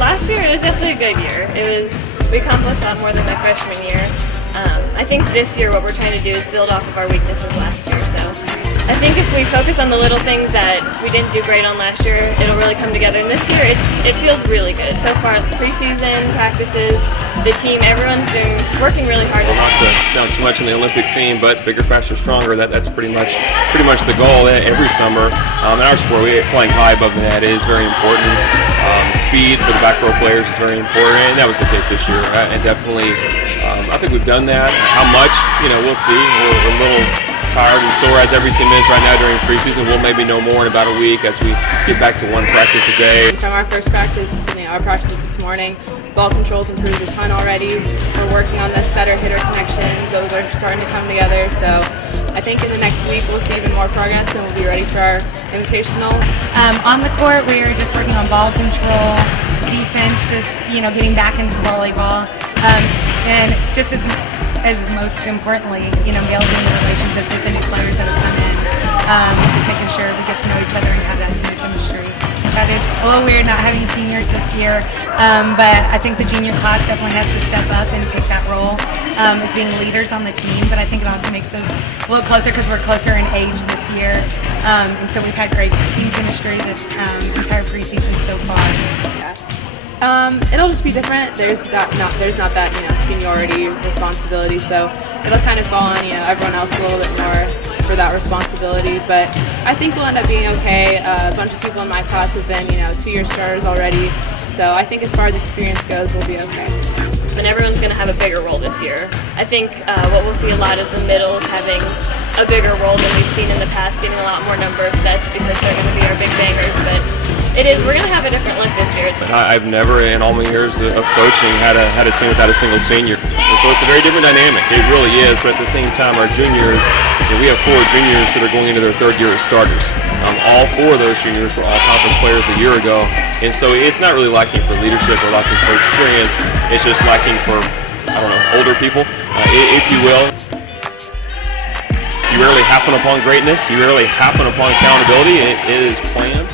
Last year it was definitely a good year. We accomplished a lot more than my freshman year. I think this year what we're trying to do is build off of our weaknesses last year. So I think if we focus on the little things that we didn't do great on last year, it'll really come together. And this year it feels really good. So far, preseason, practices, the team, everyone's working really hard. Well, not to sound too much in the Olympic theme, but bigger, faster, stronger. That's pretty much the goal every summer. In our sport, playing high above the net is very important. Speed for the back row players is very important, and that was the case this year. And definitely, I think we've done that. How much, we'll see. We're a little tired and sore as every team is right now during preseason. We'll maybe know more in about a week as we get back to one practice a day. From our first practice, our practice this morning, ball control's improved a ton already. We're working on the setter-hitter connections. Those are starting to come together. So I think in the next week we'll see even more progress and we'll be ready for our invitational. On the court, we are just working on ball control, defense, just getting back into volleyball, and just as most importantly, building the relationships with the new players that have come in, just making sure we get to know each other and have that team chemistry. That is a little weird not having seniors this year, but I think the junior class definitely has to step up and take that role as being leaders on the team. But I think it also makes us a little closer because we're closer in age this year, and so we've had great team chemistry this entire preseason so far. Yeah. It'll just be different. There's not that seniority responsibility, so it'll kind of fall on everyone else a little bit more for that responsibility. But I think we'll end up being okay. A bunch of people in my class have been 2-year starters already, so I think as far as experience goes, we'll be okay. And everyone's going to have a bigger role this year. I think what we'll see a lot is the middles having a bigger role than we've seen in the past, getting a lot more number of sets because they're going to be our big bangers. But we're going to have a different look this year. I've never in all my years of coaching had a team without a single senior. And so it's a very different dynamic. It really is. But at the same time, our juniors, we have 4 juniors that are going into their 3rd year as starters. All 4 of those juniors were all-conference players a year ago. And so it's not really lacking for leadership or lacking for experience. It's just lacking for, older people, if you will. You rarely happen upon greatness. You rarely happen upon accountability. It is planned.